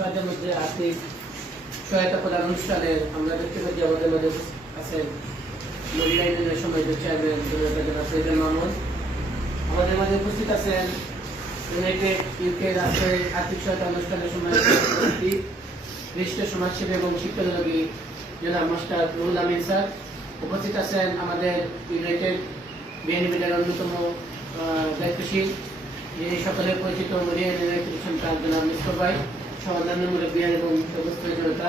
সহায়তার মধ্যে আর্থিক সহায়তা প্রদান অনুষ্ঠানে আমরা পাচ্ছি আমাদের মধ্যে আছেন মহিলা ইউনিয়নের চেয়ারম্যান জনাব মাহমুদ আমাদের মাঝে উপস্থিত আছেন ইউনাইটেড ইউকে রাষ্ট্রের আর্থিক সহায়তা অনুষ্ঠানের উপস্থিত বিশিষ্ট সমাজসেবী এবং শিক্ষানবী জনাব মাস্টার রুহুল আমিন স্যার। উপস্থিত আছেন আমাদের ইউনাইটেড বিএনপির অন্যতম দায়িত্বশীল, যিনি সকলের পরিচিত মরিয়া সন্তান জনাব মিস্টার ভাই। অন্যান্য মুরব্বিয়ান এবং সমস্ত জনতা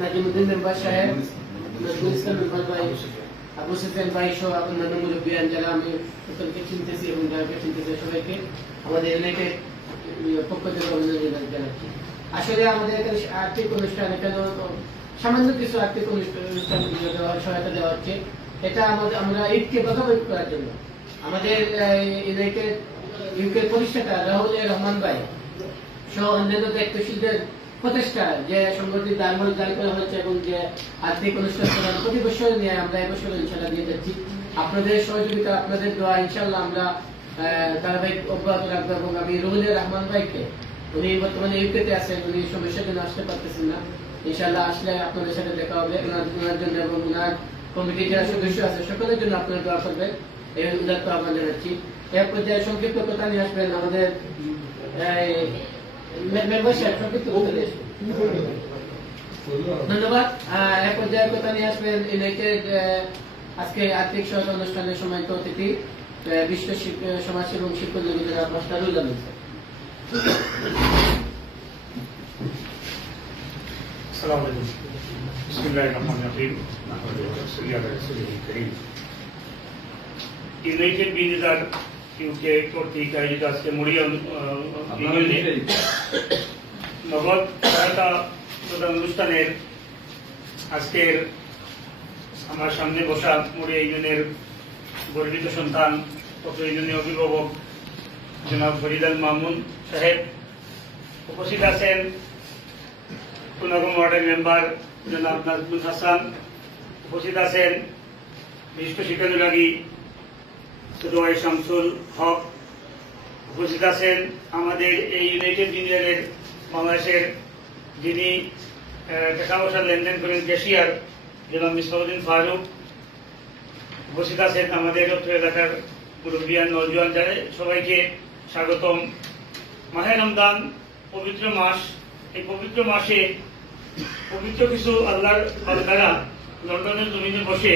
নাজিমুদ্দিন মেম্বার সাহেব নজরুল ইসলাম মেম্বার ভাই আবু ভাই সহ অন্যান্য যারা আমি সকলকে চিনতেছি এবং যারাকে চিনতেছি সবাইকে আমাদের ইউনাইটেড পক্ষ থেকে অভিনন্দন জানাচ্ছি আসলে আমাদের এখানে আর্থিক অনুষ্ঠান এখানে সামান্য কিছু আর্থিক অনুষ্ঠান দেওয়া সহায়তা দেওয়া হচ্ছে এটা আমাদের আমরা ঈদকে প্রভাবিত করার জন্য আমাদের ইউনাইটেড ইউকের প্রতিষ্ঠাতা রাহুল রহমান ভাই সহ অন্যান্য দায়িত্বশীলদের প্রচেষ্টা যে সংগঠন দানমূলক দান করা হচ্ছে এবং যে আর্থিক অনুষ্ঠান প্রদান প্রতি বছর নিয়ে আমরা এবছর ইনশাল্লাহ দিয়ে যাচ্ছি। আপনাদের সহযোগিতা, আপনাদের দোয়া ইনশাল্লাহ আমরা ধারাবাহিক অব্যাহত রাখব এবং আমি রুহুলের রহমান ভাইকে, উনি বর্তমানে ইউকেতে আছেন, উনি সমস্যার জন্য আসতে পারতেছেন না। ইনশাল্লাহ আসলে আপনাদের সাথে দেখা হবে, ওনার জন্য এবং ওনার যারা সদস্য আছে, সকলের জন্য আপনারা দোয়া করবেন। এই জানাচ্ছি সংক্ষিপ্ত কথা নিয়ে আসবেন, আমাদের এই, মে- মেম্বার সাহেব সংক্ষিপ্ত কথা নিয়ে আসবেন ধন্যবাদ আহ, এক পর্যায়ে কথা নিয়ে আসবেন ইউনাইটেড আহ, আজকে আর্থিক সহায়তা অনুষ্ঠানের সময় অতিথি আহ, বিশ্ব শিক- আহ, সমাজ এবং শিক্ষক জগতের Mastarul Amin sir. السلام عليكم بسم الله الرحمن الرحيم نحمده ونصلي على رسوله الكريم United Business UK কর্তৃক আয়োজিত আজকে মরিয়া ইউনিয়নে নগদ সহায়তা প্রদান অনুষ্ঠানের আজকের আমার সামনে বসা মরিয়া ইউনিয়নের গর্বিত সন্তান অত্র ইউনিয়নের অভিভাবক জনাব ফরিদাল মামুন সাহেব উপস্থিত আছেন পুনগম ওয়ার্ডের মেম্বার জনাব নাজমুল হাসান উপস্থিত আছেন বিশিষ্ট শিক্ষা সুদয় শামসুল হক উপস্থিত আছেন আমাদের এই ইউনাইটেড ইউনিয়নের বাংলাদেশের যিনি টাকা পয়সা লেনদেন করেন ক্যাশিয়ার, জনাব মিসবাউদ্দিন ফারুক। উপস্থিত আছেন আমাদের অত্র এলাকার মুরব্বিয়ান নজওয়ান যারা, সবাইকে স্বাগতম। মাহে রমদান পবিত্র মাস। এই পবিত্র মাসে পবিত্র কিছু আল্লাহর বান্দারা লন্ডনের জমিনে বসে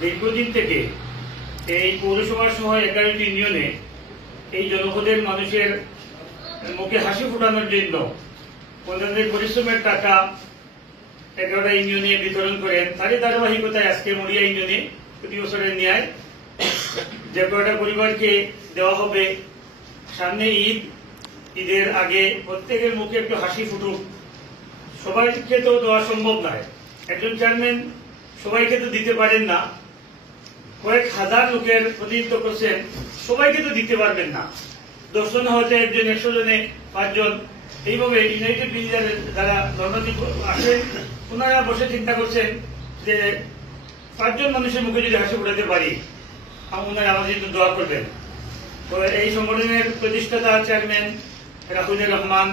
দীর্ঘদিন থেকে এই পৌরসভা সহ এগারোটি ইউনিয়নে এই জনপদের মানুষের মুখে হাসি ফোটানোর জন্য ওনাদের পরিশ্রমের টাকা এগারোটা ইউনিয়নে বিতরণ করেন। তারই ধারাবাহিকতায় আজকে মরিয়া ইউনিয়নে প্রতি বছরের ন্যায় যে কয়টা পরিবারকে দেওয়া হবে, সামনে ঈদ, ঈদের আগে প্রত্যেকের মুখে একটু হাসি ফুটুক। সবাইকে তো দেওয়া সম্ভব নয়। একজন চেয়ারম্যান সবাইকে তো দিতে পারেন না। কয়েক হাজার লোকের প্রতিনিধিত্ব করছেন সবাইকে তো দিতে পারবেন না। দশজন হয়তো একজন, একশো জনে, পাঁচজন। এইভাবে ইউনাইটেড যারা আসেন ওনারা বসে চিন্তা করছেন যে পাঁচজন মানুষের মুখে যদি হাসি ফুটাতে পারি ওনারা আমাদের জন্য দোয়া করবেন। তো এই সংগঠনের প্রতিষ্ঠাতা চেয়ারম্যান রাহুলের রহমান,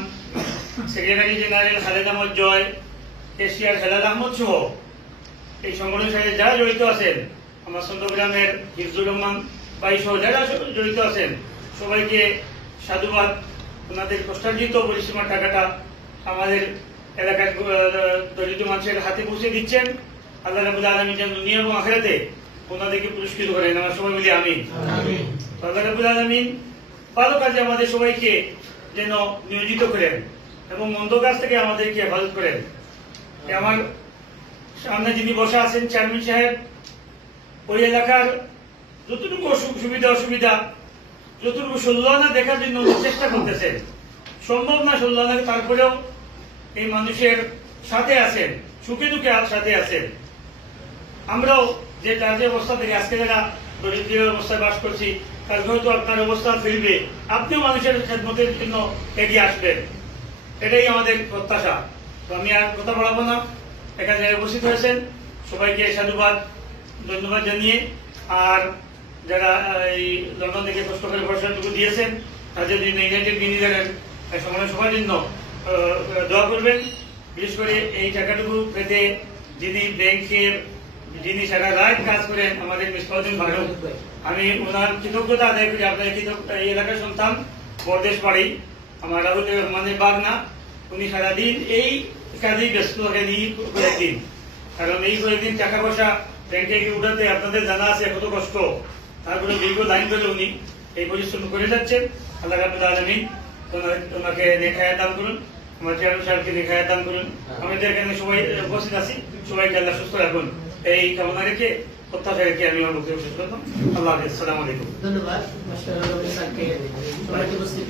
সেক্রেটারি জেনারেল খালেদ আহমদ জয় এশিয়ার হেলাল আহমদ সহ এই সংগঠনের সাথে যারা জড়িত আছেন আমার চন্দ্রগ্রামের হিফজুর রহমান ভাই সহ যারা জড়িত আছেন সবাইকে সাধুবাদ। ওনাদের কষ্টার্জিত পরিসীমার টাকাটা আমাদের এলাকার দরিদ্র মানুষের হাতে পৌঁছে দিচ্ছেন। আল্লাহ রাবুল আলমী যেন দুনিয়া এবং আখেরাতে ওনাদেরকে পুরস্কৃত করেন। আমার সবাই মিলে আমিন। আল্লাহ রাবুল আলমিন ভালো কাজে আমাদের সবাইকে যেন নিয়োজিত করেন এবং মন্দ কাজ থেকে আমাদেরকে হেফাজত করেন। আমার সামনে যিনি বসা আছেন চেয়ারম্যান সাহেব ওই এলাকার যতটুকু অসুখ, সুবিধা, অসুবিধা, যতটুকু সল্লানা দেখার জন্য চেষ্টা করতেছেন, সম্ভব না সল্লানা তারপরেও এই মানুষের সাথে আছেন, সুখে দুঃখে সাথে আছেন। আমরাও যে যার যে অবস্থা থেকে আজকে যারা দরিদ্র অবস্থায় বাস করছি কালকে হয়তো আপনার অবস্থা ফিরবে, আপনিও মানুষের খেদমতের জন্য এগিয়ে আসবেন। এটাই আমাদের প্রত্যাশা। তো আমি আর কথা বলাবো না। এখানে উপস্থিত হয়েছেন। সবাইকে সাধুবাদ। ধন্যবাদ জানিয়ে। আর যারা এই লন্ডন থেকে কষ্ট করে দিয়েছেন তাদের জন্য ইউনাইটেড তাই সমাজের সবার জন্য দোয়া করবেন। বিশেষ করে এই টাকাটুকু পেতে যিনি ব্যাংকের, যিনি সারা রাত কাজ করেন, আমাদের মিসবাউদ্দিন ফারুক আমি ওনার কৃতজ্ঞতা আদায় করি। আপনার এই এলাকার সন্তান, বরদেশ বাড়ি, আমার রাহুল রহমানের বাগনা। উনি সারাদিন এই কাজেই ব্যস্ত থাকেন এই কয়েকদিন। কারণ এই কয়েকদিন টাকা পয়সা গিয়ে উঠাতে আপনাদের জানা আছে কত কষ্ট। তারপরে দীর্ঘ লাইন ধরে উনি এই পরিশ্রম করে যাচ্ছেন। আল্লাহ রাবুল আলমী ওনাকে নেখায় দান করুন। আমার চেয়ারম্যান সাহেবকে নেখায় দান করুন। আমাদের এখানে সবাই উপস্থিত আছি। সবাইকে আল্লাহ সুস্থ রাখুন। এই কামনা রেখে প্রত্যাশা রেখে আমি আমার বক্তব্য শেষ করলাম। আল্লাহ হাফিজ। সালাম আলাইকুম। ধন্যবাদ। সবাইকে উপস্থিত